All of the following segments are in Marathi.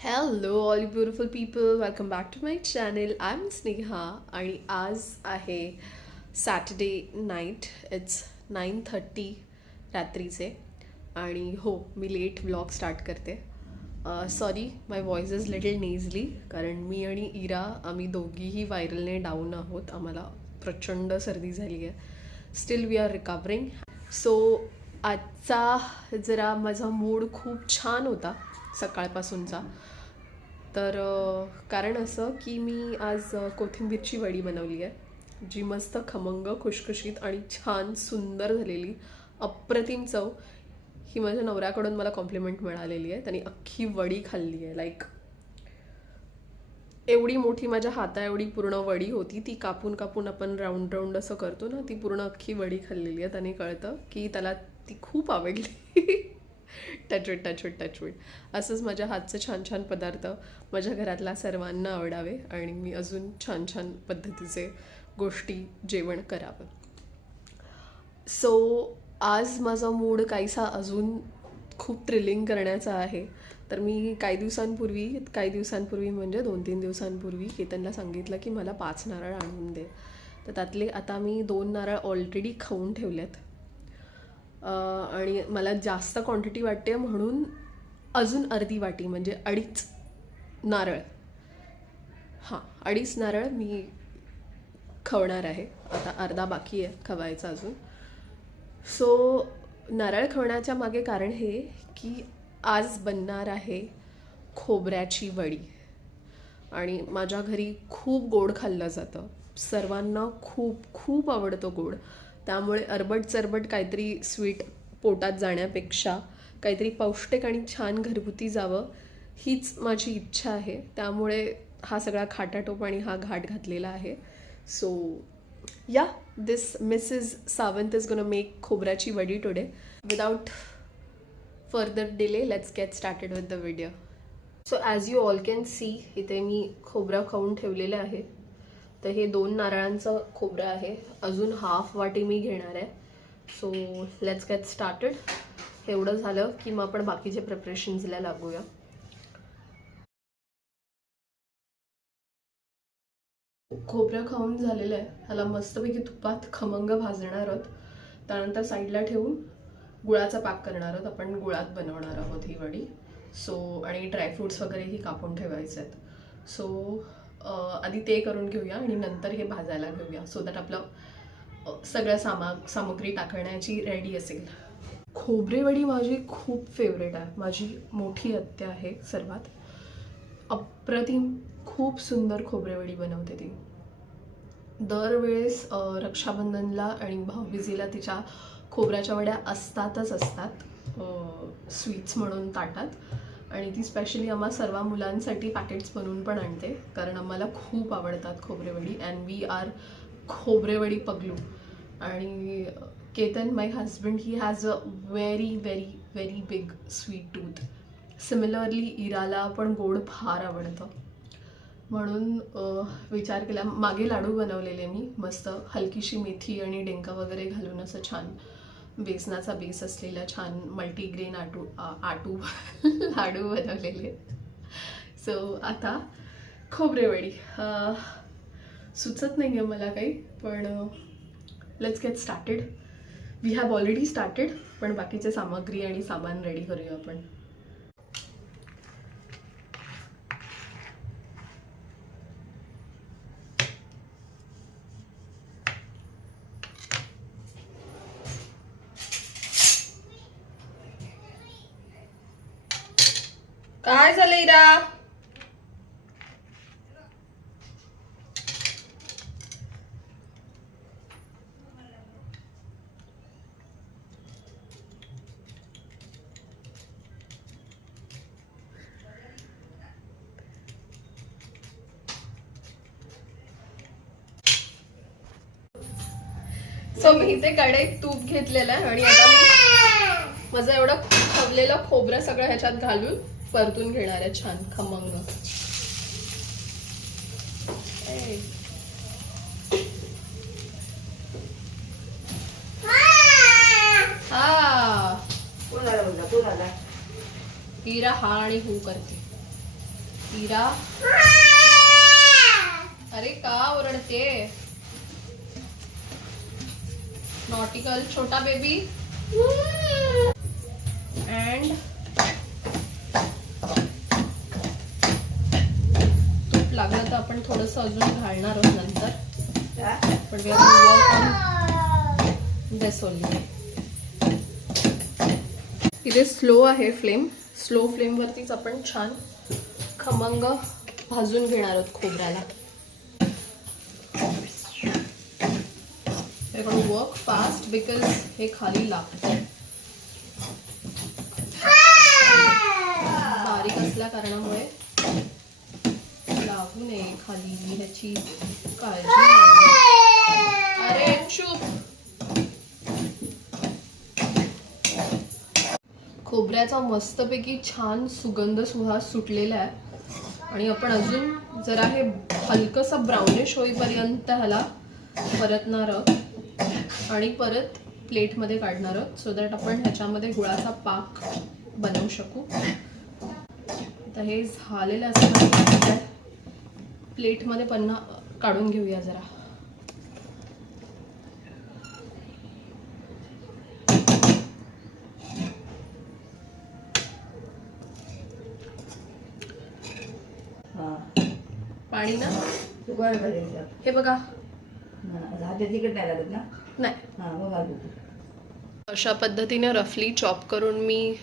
Hello all beautiful people, welcome back to my channel. I am Sneha आणि आज आहे सॅटर्डे नाईट. इट्स 9:30 रात्रीचे आणि हो, मी लेट व्लॉग स्टार्ट करते. Sorry, my voice is little nasally, कारण मी आणि इरा आम्ही दोघीही व्हायरलने डाऊन आहोत. आम्हाला प्रचंड सर्दी झाली आहे. Still we are recovering. So आजचा जरा माझा मूड खूप छान होता सकाळपासूनचा. तर कारण असं की मी आज कोथिंबीरची वडी बनवली आहे, जी मस्त खमंग, खुशखुशीत आणि छान सुंदर झालेली. अप्रतिम चव. ही माझ्या नवऱ्याकडून मला कॉम्प्लिमेंट मिळालेली आहे. त्यांनी अख्खी वडी खाल्ली आहे. लाईक एवढी मोठी, माझ्या हाता एवढी पूर्ण वडी होती. ती कापून कापून आपण राऊंड राऊंड असं करतो ना, ती पूर्ण अख्खी वडी खाल्लेली आहे. त्याने कळतं की त्याला ती खूप आवडली. Touchwood touchwood touchwood. असंच माझ्या हातचे छान छान पदार्थ माझ्या घरातल्या सर्वांना आवडावे आणि मी अजून छान छान पद्धतीचे गोष्टी जेवण करावं. सो आज माझा मूड काहीसा अजून खूप थ्रिलिंग करण्याचा आहे. तर मी काही दिवसांपूर्वी म्हणजे 2-3 दिवसांपूर्वी केतनला सांगितलं की मला 5 नारळ आणून दे. तर त्यातले आता मी 2 नारळ ऑलरेडी खाऊन ठेवलेत. आणि मला जास्त क्वांटिटी वाटते म्हणून अजून अर्धी वाटी म्हणजे 2.5 नारळ, 2.5 नारळ मी खवणार आहे. आता अर्धा बाकी आहे खवायचा अजून. सो नारळ खवण्याच्या मागे कारण हे की आज बनणार आहे खोबऱ्याची वडी. आणि माझ्या घरी खूप गोड खाल्लं जातं. सर्वांना खूप खूप आवडतं गोड. त्यामुळे अरबट चरबट काहीतरी स्वीट पोटात जाण्यापेक्षा काहीतरी पौष्टिक आणि छान घरगुती जावं, हीच माझी इच्छा आहे. त्यामुळे हा सगळा खाटाटोप आणि हा घाट घातलेला आहे. So ya, this Mrs Sawant is gonna make खोबऱ्याची वडी today. Without further delay, let's get started with the video. So as you all can see, इथे मी खोबरं खाऊन ठेवलेलं आहे. तर हे 2 नारळांचं खोबरं आहे. अजून हाफ वाटी मी घेणार आहे. So let's get started. एवढं झालं की मग आपण बाकीचे प्रिपरेशन्सला लागूया. खोबरं खाऊन झालेलं आहे. ह्याला मस्तपैकी तुपात खमंग भाजणार आहोत. त्यानंतर साईडला ठेवून गुळाचा पाक करणार आहोत. आपण गुळात बनवणार आहोत ही वडी. सो आणि ड्रायफ्रूट्स वगैरेही कापून ठेवायचे आहेत. सो आधी ते करून घेऊया आणि नंतर हे भाजायला घेऊया, सो दॅट आपलं सगळ्या सामग्री टाकण्याची रेडी असेल. खोबरे वडी माझी खूप फेवरेट आहे. माझी मोठी आत्या आहे सर्वात. अप्रतिम, खूप सुंदर खोबरेवडी बनवते ती. दरवेळेस रक्षाबंधनला आणि भाऊबीजेला तिच्या खोबऱ्याच्या वड्या असतातच असतात, स्वीट्स म्हणून ताटात. आणि ती स्पेशली आम्हा सर्व मुलांसाठी पॅकेट्स बनवून पण आणते, कारण आम्हाला खूप आवडतात खोबरेवडी. अँड वी आर खोबरेवडी पगलू. आणि Ketan, my husband, he has a very very very big sweet tooth. Similarly इराला पण गोड फार आवडतं. म्हणून विचार केला. मागे लाडू बनवलेले मी, मस्त हलकीशी मेथी आणि डिंक वगैरे घालून असं छान बेसनाचा बेस असलेला छान मल्टीग्रेन आटू लाडू बनवलेले. सो आता खोबरेवडी सुचत नाही आहे मला काही, पण let's get started. We have already started, पण बाकीचे सामग्री आणि सामान रेडी करूया आपण. काय झालं इरा? सो मी इथे कढईत तूप घेतलेलं आहे आणि आता मी माझं एवढं खवलेलं खोबरं सगळं ह्याच्यात घालून परतून घेणार आहे छान खमंग. हा, हिरा हा आणि हू करते. इरा, अरे का ओरडते? नॉटिकल छोटा बेबी. अँड तूप लागलं तर आपण थोडंसं अजून घालणार आहोत नंतर, पण we are work on this only. इथे स्लो आहे फ्लेम. स्लो फ्लेमवरतीच आपण छान खमंग भाजून घेणार आहोत खोबऱ्याला. वर्क फास्ट बिकॉज हे खाली लागतं. बारीक असल्या कारणामुळे लागू नये खाली, ह्याची काळजी घ्यावी. अरे चूप. खोबऱ्याचा मस्तपैकी छान सुगंध सुहास सुटलेला आहे आणि आपण अजून जरा हे हलकंसं ब्राउनिश होईपर्यंत ह्याला परतणार आहोत आणि परत प्लेटमध्ये काढणार आहोत, सो दॅट आपण ह्याच्यामध्ये गुळाचा पाक बनवू शकू. आता हे झालेलं असं प्लेटमध्ये पुन्हा काढून घेऊया जरा. पाणी ना हे बघा. नाही, अशा पद्धतीने रफली चॉप करून मी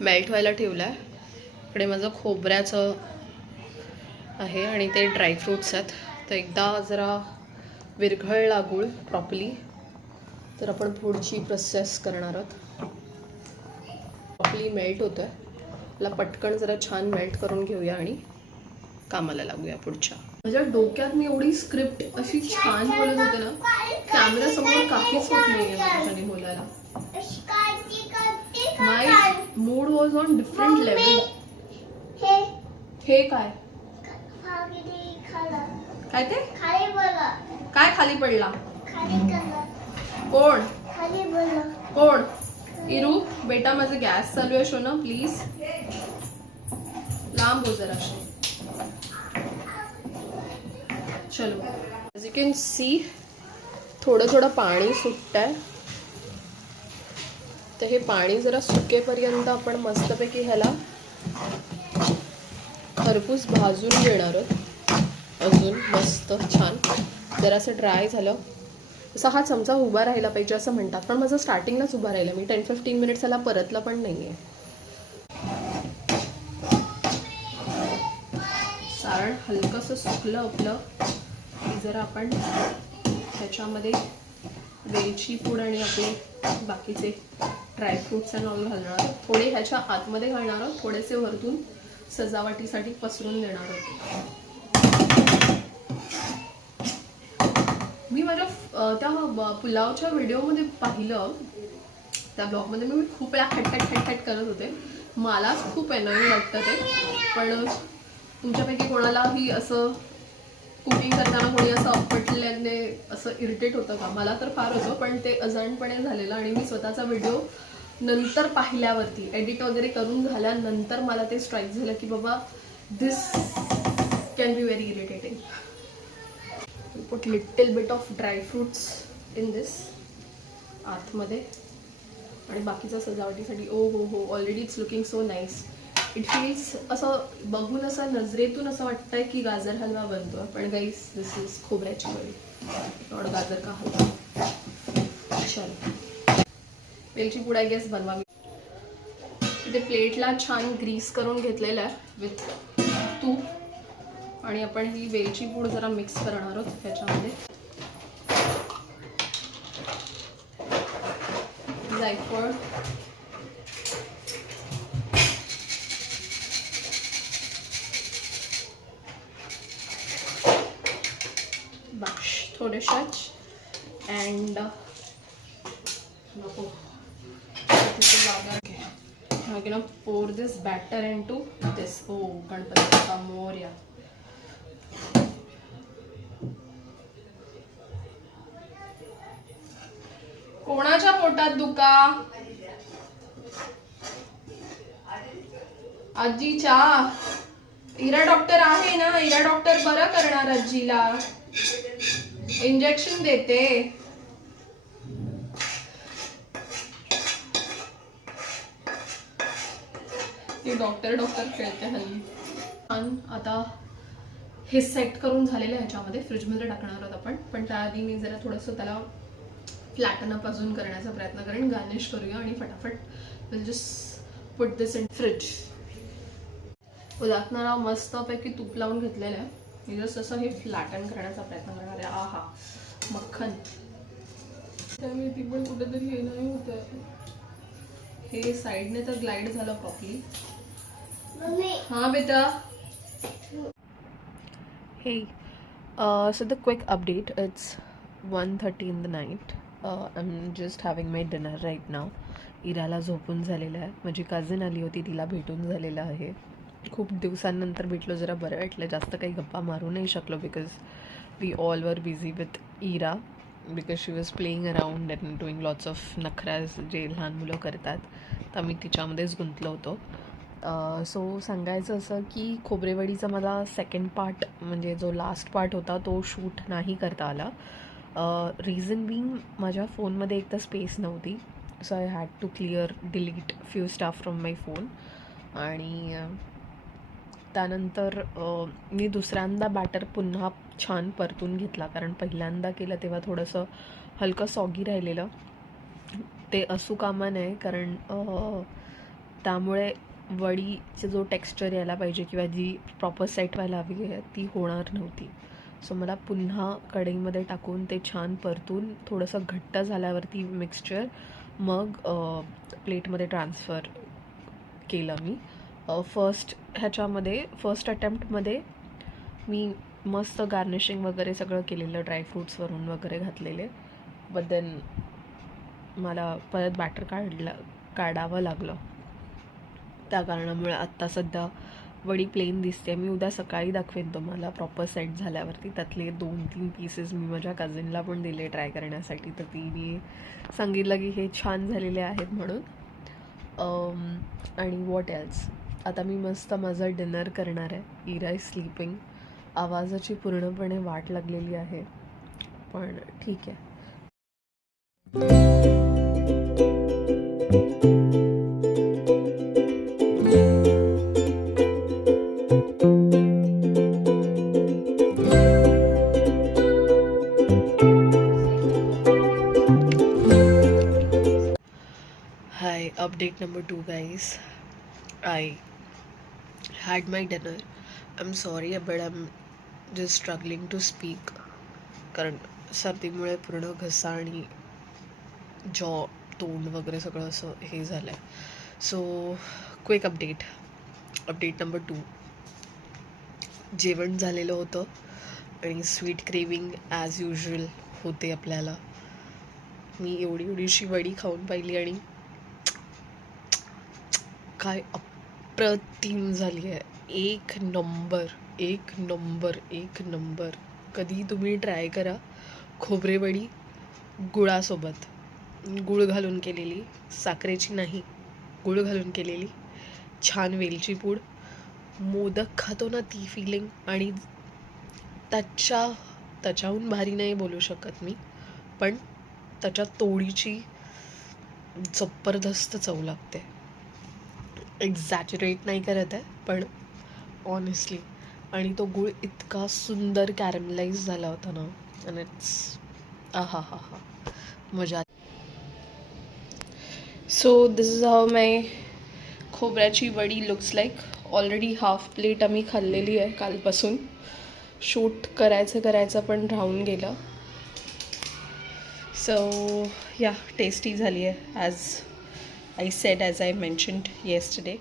मेल्ट व्हायला ठेवलं आहे. इकडे माझं खोबऱ्याचं आहे आणि ते ड्रायफ्रूट्स आहेत. तर एकदा जरा विरघळला गूळ प्रॉपरली तर आपण पुढची प्रोसेस करणार आहोत. प्रॉपरली मेल्ट होतं आहे, त्याला पटकन जरा छान मेल्ट करून घेऊया आणि कामाला लागूया पुढच्या. माझ्या डोक्यात मी एवढी स्क्रिप्ट अशी छान बोलत होते ना, कॅमेरा समोर काहीच होत नाहीये माझ्यासाठी बोलायला. My mood was on different level. हे काय काय ते काय खाली पडला? कोण कोण? इरू बेटा माझा गॅस चालू आहे शोना, प्लीज लांब हो जरा. चलो, as you can see थोडं थोडं पाणी सुटतंय. तर हे पाणी जरा सुकेपर्यंत आपण मस्तपैकी ह्याला खरपूस भाजून घेणार आहोत. अजून मस्त छान जरासं ड्राय झालं तसा हा चमचा उभा राहिला पाहिजे असं म्हणतात, पण माझं स्टार्टिंगलाच उभा राहिला. मी 10-15 मिनिट्स ह्याला परतलं पण नाहीये. सारण हलकंसं सुकलं आपलं की जरा आपण ह्याच्यामध्ये वेलची पूड आणि आपले बाकीचे ड्रायफ्रूट्स आणि ऑल घालणार आहोत. थोडे ह्याच्या आतमध्ये घालणार आहोत, थोडेसे वरतून सजावटीसाठी पसरून देणार आहोत. मी माझ्या त्या पुलावच्या व्हिडिओमध्ये पाहिलं, त्या ब्लॉगमध्ये मी खूप वेळा खटखट करत होते. मलाच खूप एनॉइंग वाटतं ते. पण तुमच्यापैकी कोणालाही असं कुकिंग करताना कोणी असं आपटल्याने असं इरिटेट होतं का? मला तर फार होतं, पण ते अजाणपणे झालेलं. आणि मी स्वतःचा व्हिडिओ नंतर पाहिल्यावरती एडिट वगैरे करून झाल्यानंतर मला ते स्ट्राईक झालं की बाबा this can be very irritating. Put little bit of dry fruits in this आतमध्ये आणि बाकीचं सजावटीसाठी. ओ हो हो, already it's looking so nice. It feels असं बघून असं नजरेतून असं वाटतंय की गाजर हलवा बनतोय, पण गाईस दिस इज खोबऱ्याची वडी, नॉट गाजर का हलवा. चल, वेलची पूड आय गेस बनवावी. इथे प्लेटला छान ग्रीस करून घेतलेलं आहे विथ तूप आणि आपण ही वेलची पूड जरा मिक्स करणार आहोत ह्याच्यामध्ये. जायफळ, थोडेशाच अँड नको I'm gonna pour this batter into this. Oh, Ganpati Bappa Morya. कोणाच्या पोटात दुखा? आजीच्या. इरा डॉक्टर आहे ना, इरा डॉक्टर बरं करणार आजीला, इंजेक्शन देते. ती डॉक्टर खेळते हल्ली. आता हे सेट करून झालेलं आहे. ह्याच्यामध्ये फ्रीजमध्ये टाकणार आहोत आपण, पण त्याआधी मी जरा थोडंसं त्याला फ्लॅटन अप अजून करण्याचा प्रयत्न करेन. गार्निश करूया आणि फटाफट will just put this in fridge. उदाहरणारा मस्तपैकी तूप लावून घेतलेलं आहे. मी जस्ट असं हे फ्लॅटन करण्याचा प्रयत्न करणार आहे. आहा मक्खन. त्यामुळे ती पण कुठेतरी हे नाही होतं. हे साईडने तर ग्लाइड झालं प्रॉपरली. हां बेटा. Hey, so the quick update, it's 1:30 in the night. I'm just having my dinner right now. इराला झोपून झालेलं आहे. माझी कझिन आली होती, तिला भेटून झालेलं आहे. खूप दिवसांनंतर भेटलो, जरा बरं वाटलं. जास्त काही गप्पा मारू नाही शकलो because we all were busy with Ira because she was playing around and doing lots of नखराज जे लहान मुलं करतात, तर मी तिच्यामध्येच गुंतलो होतो. सो सांगायचं असं की खोबरेवडीचा मला सेकंड पार्ट म्हणजे जो लास्ट पार्ट होता तो शूट नाही करता आला. रिझन बिंग माझ्या फोनमध्ये एक तर स्पेस नव्हती. So I had to delete few stuff from my phone. आणि त्यानंतर मी दुसऱ्यांदा बॅटर पुन्हा छान परतून घेतला, कारण पहिल्यांदा केलं तेव्हा थोडंसं हलकं सॉगी राहिलेलं. ते असू कामा नये, कारण त्यामुळे वडीचे जो टेक्स्चर यायला पाहिजे किंवा जी प्रॉपर सेट व्हायला हवी आहे ती होणार नव्हती. सो मला पुन्हा कढईमध्ये टाकून ते छान परतून थोडंसं घट्ट झाल्यावरती मिक्सचर मग प्लेटमध्ये ट्रान्सफर केलं मी. फर्स्ट अटेम्प्टमध्ये मी मस्त गार्निशिंग वगैरे सगळं केलेलं, ड्रायफ्रूट्सवरून वगैरे घातलेले. बट देन मला परत बॅटर काढावं लागलं. त्या कारणामुळे आत्ता सध्या वडी प्लेन दिसते. मी उद्या सकाळी दाखवेन तुम्हाला प्रॉपर सेट झाल्यावरती. त्यातले 2-3 पीसेस मी माझ्या कझिनला पण दिले ट्राय करण्यासाठी, तर तिने सांगितलं की हे छान झालेले आहेत म्हणून. आणि वॉट एल्स, आता मी मस्त माझं डिनर करणार आहे. इरा इज स्लीपिंग. आवाजाची पूर्णपणे वाट लागलेली आहे, पण ठीक आहे. Hi, update number 2 guys. I had my dinner. I'm sorry but I'm just struggling to speak, कारण सर्दीमुळे पूर्ण घसा आणि जॉ तोंड वगैरे सगळं असं हे झालं आहे. So quick update number 2. जेवण झालेलं होतं आणि स्वीट क्रेविंग ॲज युजल होते आपल्याला. मी एवढीशी वडी खाऊन पाहिली आणि काय अप्रतिम झाली आहे. एक नंबर. कधी तुम्ही ट्राय करा खोबरेवडी गुळासोबत. गुळ घालून केलेली, साखरेची नाही, गुळ घालून केलेली, छान वेलची पूड, मोदक खातो ना ती फिलिंग. आणि त्याच्याहून भारी नाही बोलू शकत मी, पण त्याच्या तोडीची जबरदस्त चव लागते. एक्झॅजरेट नाही करत आहे, पण ऑनेस्टली. आणि तो गुळ इतका सुंदर कॅरमलाइज झाला होता ना, आणि इट्स आहा हा हा मजा. सो दिस इज हाव माय खोबऱ्याची वडी looks like. Already half plate आम्ही खाल्लेली आहे कालपासून. शूट करायचं पण राहून गेलं. सो या टेस्टी झाली आहे ॲज आय मेन्शन्ड येस्टरडे.